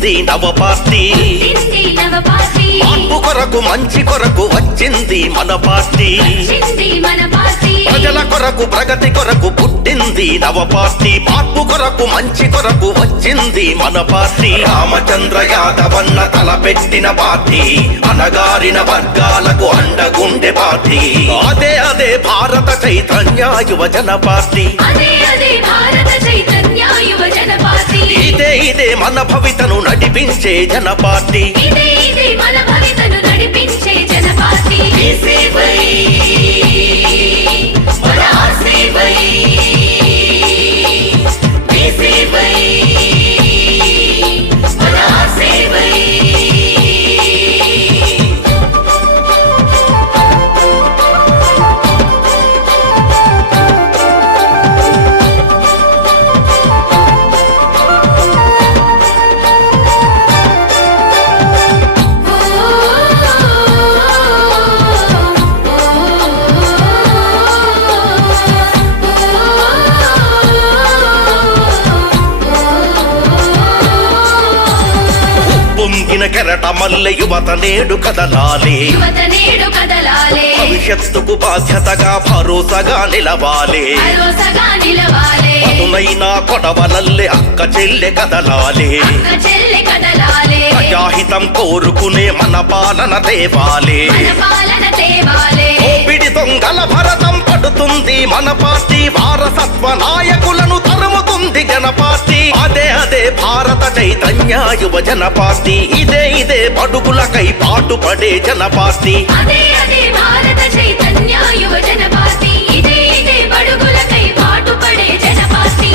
పుట్టింది నవ పార్టీ మార్పు కొరకు మంచి కొరకు వచ్చింది మన పార్టీ ప్రజల కొరకు ప్రగతి కొరకు పుట్టింది నవ పార్టీ మార్పు కొరకు మంచి కొరకు వచ్చింది మన పార్టీ రామచంద్ర యాదవన్న తలపెట్టిన పార్టీ అనగారిన వర్గాలకు అండగుండె పార్టీ అదే భారత చైతన్య యువజన పార్టీ ఇదే మన భవితను నడిపించే జన పార్టీ పొంగిన కెరట మల్లె యువత నేడు కదలాలే భవిష్యత్తుకు బాధ్యతగా భరోసాగా నిలవాలే పదునైనా కొడవలల్లే అక్క చెల్లె కదలాలే ప్రజాహితం కోరుకునే మన పాలన తేవాలే ఓపిడి దొంగల భరతం పడుతుంది మన పార్టీ వారసత్వ నాయకులను తరుముతుంది జన పార్టీ అదే భారత చైతన్య యువజన పార్టీ ఇదే బడుగులకై పాటుపడే జన పార్టీ భారత చైతన్య యువజన పార్టీ ఇదే బడుగులకై పాటుపడే జన పార్టీ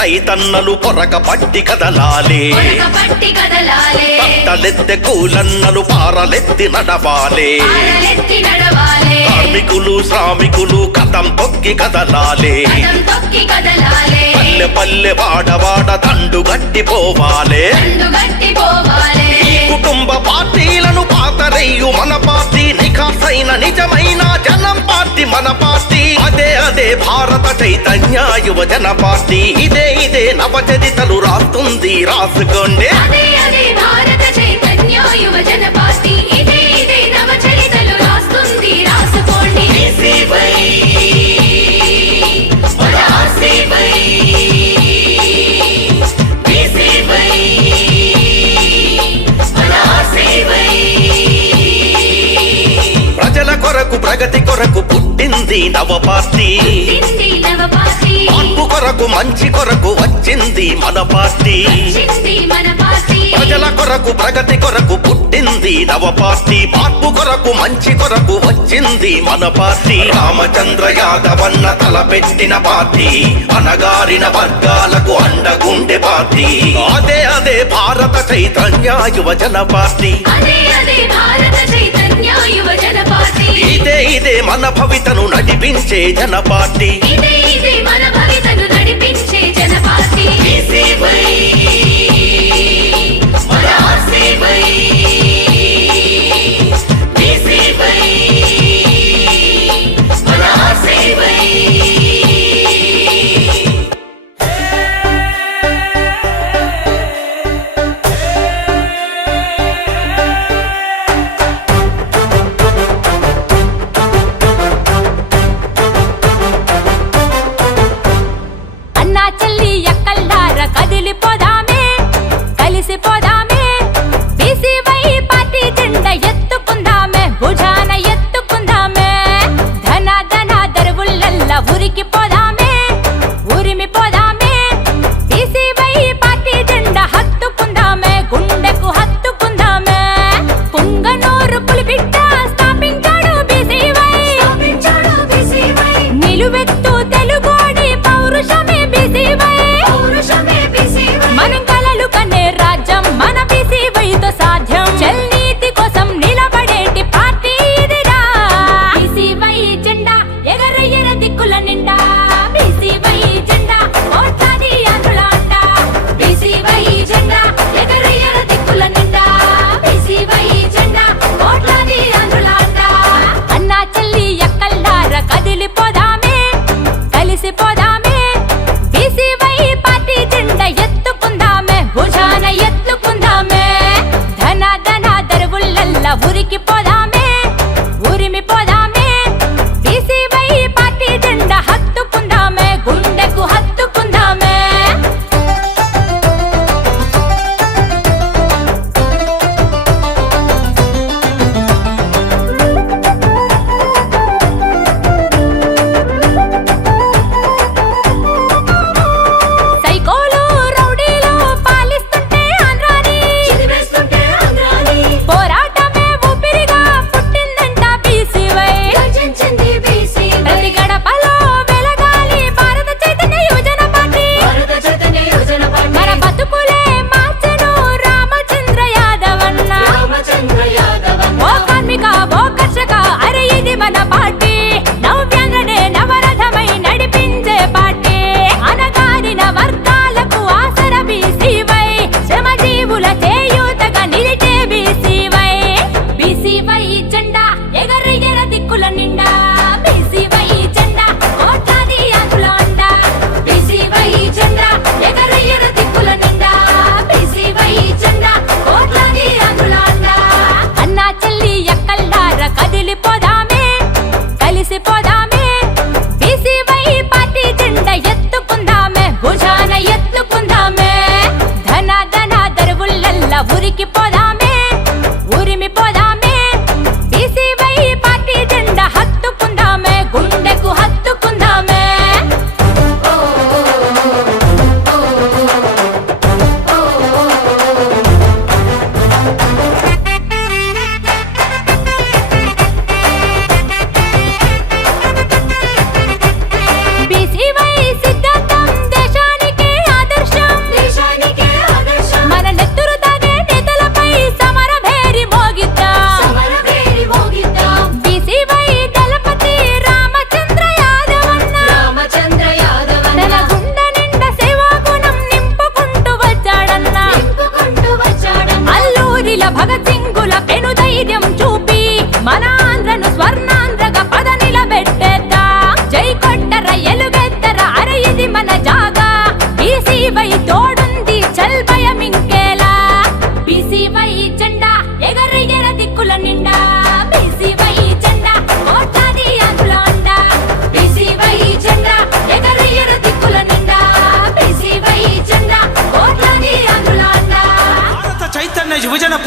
రైతన్నలు పొరక పట్టి కదలాలే తట్టలెత్తె కూలన్నలు పారలెత్తి నడవాలే కార్మికులు శ్రామికులు కథం తొక్కి కదలాలే పల్లె పల్లె వాడవాడ దండు గట్టిపోవాలే కుటుంబ పార్టీలను పాతరయ్యు మన పార్టీ నిఖాసైన నిజమైన జనం పార్టీ మన పార్టీ అదే భారత చైతన్య యువజన పార్టీ ఇదే నవచరితలు రాస్తుంది రాసుకోండి భారత చైతన్య యువజన పార్టీ ఇదే నవచరితలు రాస్తుంది రాసుకోండి ప్రజల కొరకు ప్రగతి కొరకు పుట్టింది నవ పార్టీ మార్పు కొరకు మంచి కొరకు వచ్చింది మన పార్టీ ప్రజల కొరకు ప్రగతి కొరకు పుట్టింది నవ పార్టీ మార్పు కొరకు మంచి కొరకు వచ్చింది మన పార్టీ రామచంద్ర యాదవన్న తలపెట్టిన పార్టీ అనగారిన వర్గాలకు అండగుండె పార్టీ అదే భారత చైతన్య యువజన పార్టీ ఇదే మన భవితను నడిపించే జన పార్టీ మన భవితను నడిపించే జన పార్టీ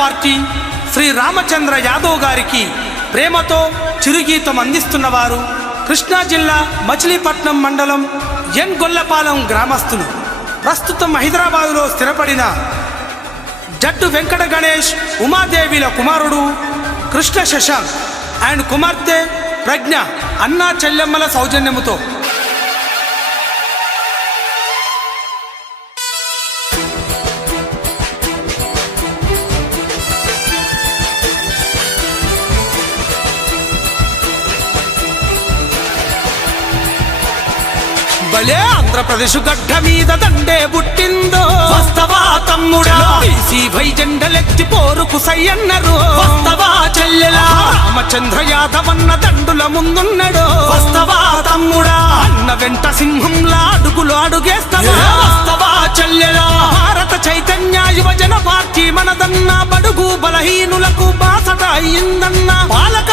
పార్టీ శ్రీ రామచంద్ర యాదవ్ గారికి ప్రేమతో చిరుగీతం అందిస్తున్నవారు కృష్ణా జిల్లా మచిలీపట్నం మండలం ఎన్ గొల్లపాలెం గ్రామస్తులు. ప్రస్తుతం హైదరాబాదులో స్థిరపడిన జట్టు వెంకట గణేష్ ఉమాదేవిల కుమారుడు కృష్ణ శశాంక్ అండ్ కుమార్తె ప్రజ్ఞ అన్నా చెల్లెమ్మల సౌజన్యముతో భలే ఆంధ్రప్రదేశ్ గడ్డ మీద దండే పుట్టిందో వస్తవా తమ్ముడా, బీసీ వై జెండలెత్తి పోరుకు సయ్యన్నరు వస్తవా చెల్లెలా, రామచంద్ర యాదవన్న దండుల ముందున్నడు వస్తవా తమ్ముడా, అన్న వెంట సింహంలా అడుగులు అడుగేస్తవా వస్తవా చెల్లెలా, భారత చైతన్య యువజన పార్టీ మనదన్న బడుగు బలహీనులకు బాసట అయిందన్న పాలక